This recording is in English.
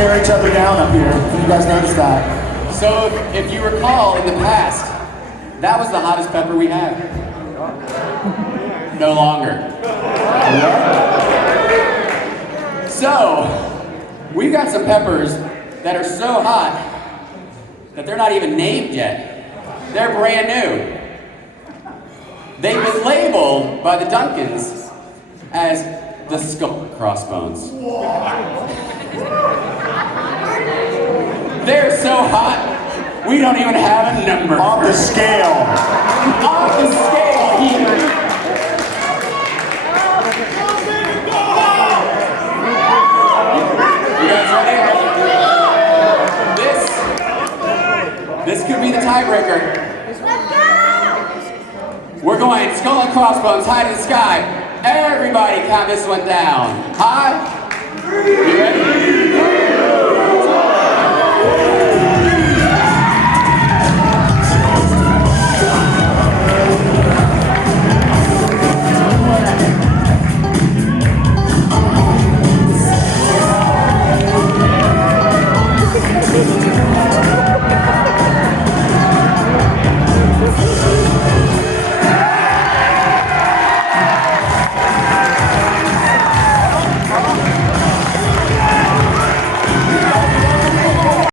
stare each other down up here. You guys noticed that? So if you recall in the past, that was the hottest pepper we had. No longer. So, we've got some peppers that are so hot that they're not even named yet. They're brand new. They've been labeled by the Duncans as the skull crossbones. They're so hot, we don't even have a number. On the scale. On the scale here. You guys ready? This could be the tiebreaker. We're going skull and crossbones high to the sky. Everybody count this one down. High. You ready? Thank you.